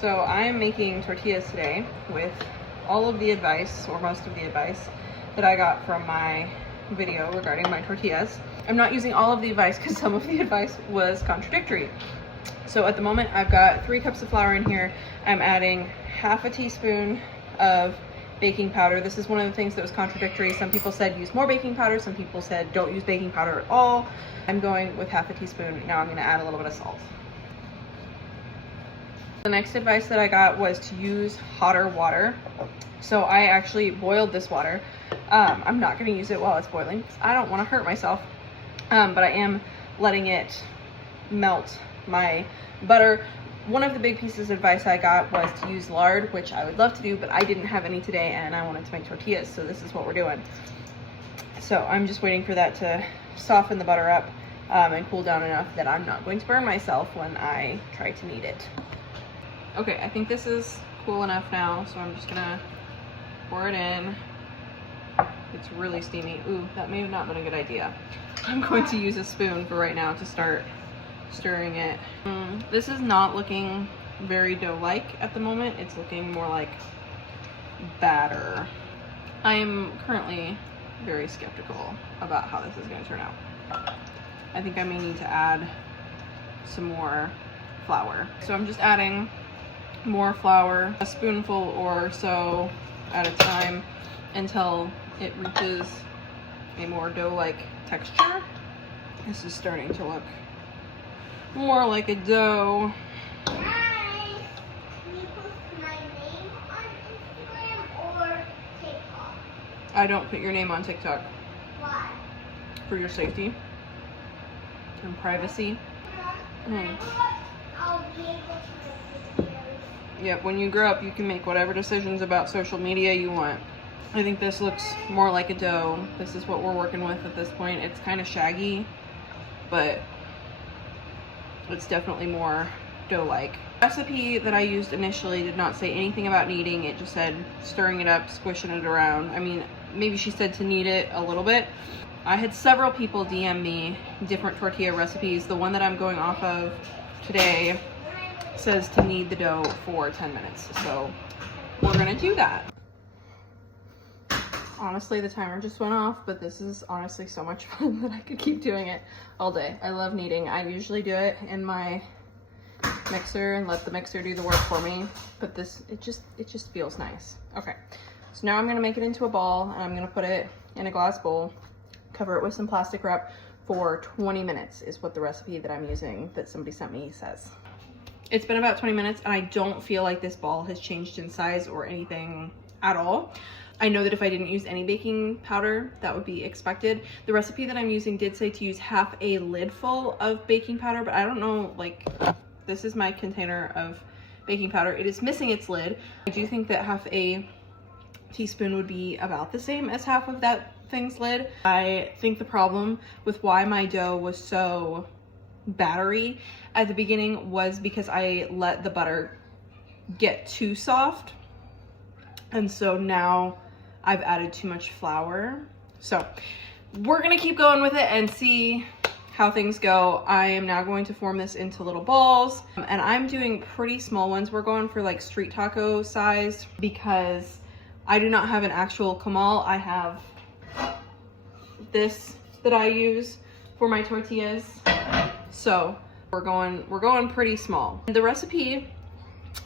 So I am making tortillas today with all of the advice, or most of the advice, that I got from my video regarding my tortillas. I'm not using all of the advice because some of the advice was contradictory. So at the moment I've got 3 cups of flour in here. I'm adding half a teaspoon of baking powder. This is one of the things that was contradictory. Some people said use more baking powder. Some people said don't use baking powder at all. I'm going with half a teaspoon. Now I'm gonna add a little bit of salt. The next advice that I got was to use hotter water. So I actually boiled this water. I'm not gonna use it while it's boiling. I don't wanna hurt myself, but I am letting it melt my butter. One of the big pieces of advice I got was to use lard, which I would love to do, but I didn't have any today and I wanted to make tortillas, so this is what we're doing. So I'm just waiting for that to soften the butter up and cool down enough that I'm not going to burn myself when I try to knead it. Okay, I think this is cool enough now, so I'm just gonna pour it in. It's really steamy. Ooh, that may have not been a good idea. I'm going to use a spoon for right now to start stirring it. This is not looking very dough-like at the moment. It's looking more like batter. I am currently very skeptical about how this is going to turn out. I think I may need to add some more flour. So I'm just adding more flour, a spoonful or so at a time, until it reaches a more dough-like texture. This is starting to look more like a dough. Hi. Can you post my name on Instagram or TikTok? I don't put your name on TikTok. Why? For your safety and privacy. I'll be able to videos. Yep, when you grow up, you can make whatever decisions about social media you want. I think this looks more like a dough. This is what we're working with at this point. It's kind of shaggy, but it's definitely more dough-like. The recipe that I used initially did not say anything about kneading. It just said stirring it up, squishing it around. I mean, maybe she said to knead it a little bit. I had several people DM me different tortilla recipes. The one that I'm going off of today says to knead the dough for 10 minutes. So we're gonna do that. Honestly, the timer just went off, but this is honestly so much fun that I could keep doing it all day. I love kneading. I usually do it in my mixer and let the mixer do the work for me, but this, it just feels nice. Okay, so now I'm gonna make it into a ball and I'm gonna put it in a glass bowl, cover it with some plastic wrap for 20 minutes is what the recipe that I'm using that somebody sent me says. It's been about 20 minutes and I don't feel like this ball has changed in size or anything at all. I know that if I didn't use any baking powder, that would be expected. The recipe that I'm using did say to use half a lid full of baking powder, but I don't know, like, this is my container of baking powder. It is missing its lid. I do think that half a teaspoon would be about the same as half of that thing's lid. I think the problem with why my dough was so battery at the beginning was because I let the butter get too soft. And so now I've added too much flour. So we're gonna keep going with it and see how things go. I am now going to form this into little balls, and I'm doing pretty small ones. We're going for like street taco size because I do not have an actual comal. I have this that I use for my tortillas. So we're going pretty small. The recipe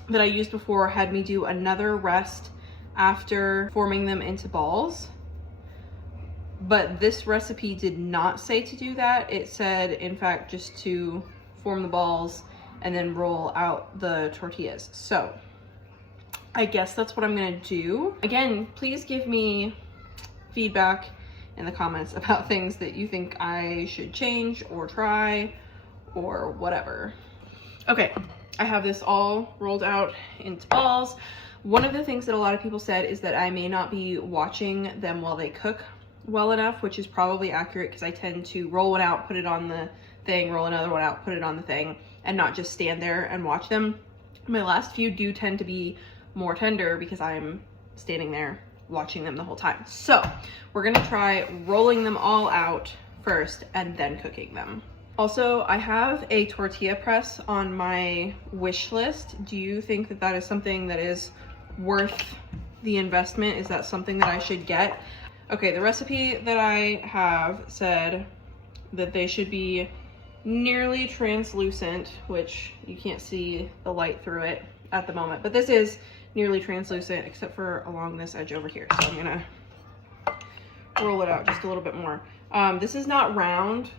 that I used before had me do another rest after forming them into balls, but this recipe did not say to do that. It said, in fact, just to form the balls and then roll out the tortillas. So I guess that's what I'm gonna do. Again, please give me feedback in the comments about things that you think I should change or try or whatever. Okay, I have this all rolled out into balls. One of the things that a lot of people said is that I may not be watching them while they cook well enough, which is probably accurate because I tend to roll one out, put it on the thing, roll another one out, put it on the thing, and not just stand there and watch them. My last few do tend to be more tender because I'm standing there watching them the whole time. So we're gonna try rolling them all out first and then cooking them. Also, I have a tortilla press on my wish list. Do you think that that is something that is worth the investment? Is that something that I should get? Okay, the recipe that I have said that they should be nearly translucent, which you can't see the light through it at the moment, but this is nearly translucent except for along this edge over here. So I'm gonna roll it out just a little bit more. This is not round.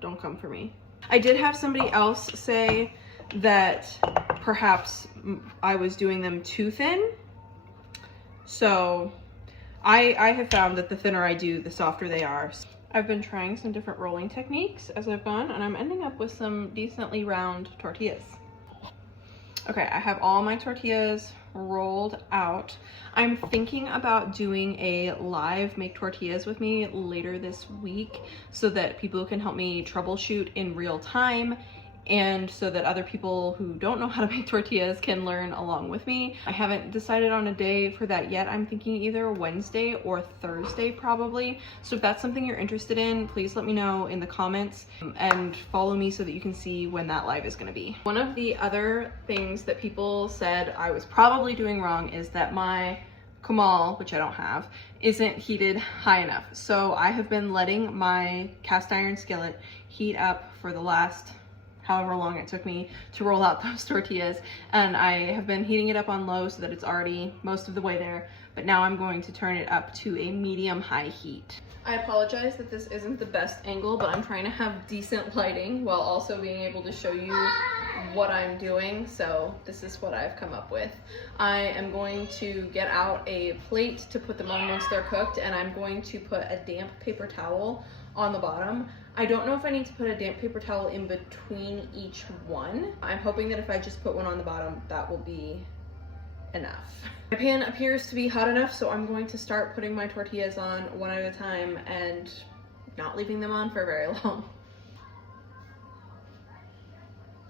Don't come for me. I did have somebody else say that perhaps I was doing them too thin. So I have found that the thinner I do, the softer they are. I've been trying some different rolling techniques as I've gone, and I'm ending up with some decently round tortillas. Okay, I have all my tortillas rolled out. I'm thinking about doing a live make tortillas with me later this week so that people can help me troubleshoot in real time, and so that other people who don't know how to make tortillas can learn along with me. I haven't decided on a day for that yet. I'm thinking either Wednesday or Thursday probably. So if that's something you're interested in, please let me know in the comments and follow me so that you can see when that live is gonna be. One of the other things that people said I was probably doing wrong is that my Kamal, which I don't have, isn't heated high enough. So I have been letting my cast iron skillet heat up for the last however long it took me to roll out those tortillas, and I have been heating it up on low so that it's already most of the way there, but now I'm going to turn it up to a medium-high heat. I apologize that this isn't the best angle, but I'm trying to have decent lighting while also being able to show you what I'm doing, so this is what I've come up with. I am going to get out a plate to put them on once they're cooked, and I'm going to put a damp paper towel on the bottom. I don't know if I need to put a damp paper towel in between each one. I'm hoping that if I just put one on the bottom, that will be enough. My pan appears to be hot enough, so I'm going to start putting my tortillas on one at a time and not leaving them on for very long.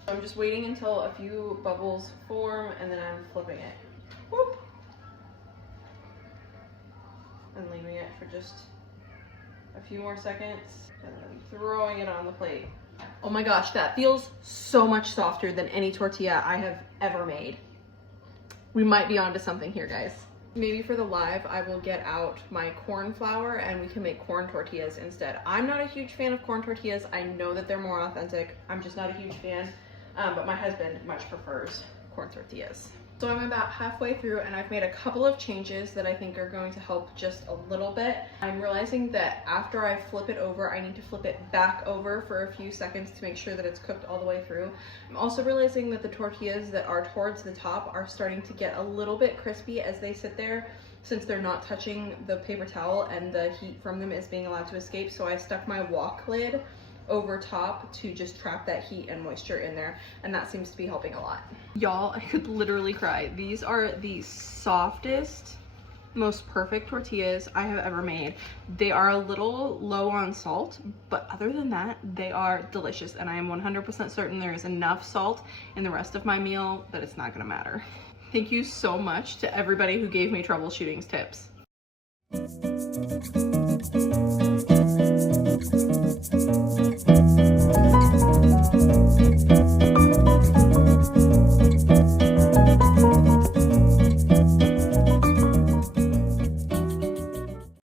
I'm just waiting until a few bubbles form, and then I'm flipping it. Whoop. And leaving it for just a few more seconds, and then throwing it on the plate. Oh my gosh, that feels so much softer than any tortilla I have ever made. We might be onto something here, guys. Maybe for the live, I will get out my corn flour and we can make corn tortillas instead. I'm not a huge fan of corn tortillas. I know that they're more authentic. I'm just not a huge fan, but my husband much prefers corn tortillas. So I'm about halfway through and I've made a couple of changes that I think are going to help just a little bit. I'm realizing that after I flip it over, I need to flip it back over for a few seconds to make sure that it's cooked all the way through. I'm also realizing that the tortillas that are towards the top are starting to get a little bit crispy as they sit there, since they're not touching the paper towel and the heat from them is being allowed to escape. So I stuck my wok lid over top to just trap that heat and moisture in there, and that seems to be helping a lot. Y'all, I could literally cry. These are the softest, most perfect tortillas I have ever made. They are a little low on salt, but other than that, they are delicious, and I am 100% certain there is enough salt in the rest of my meal that it's not gonna matter. Thank you so much to everybody who gave me troubleshooting tips.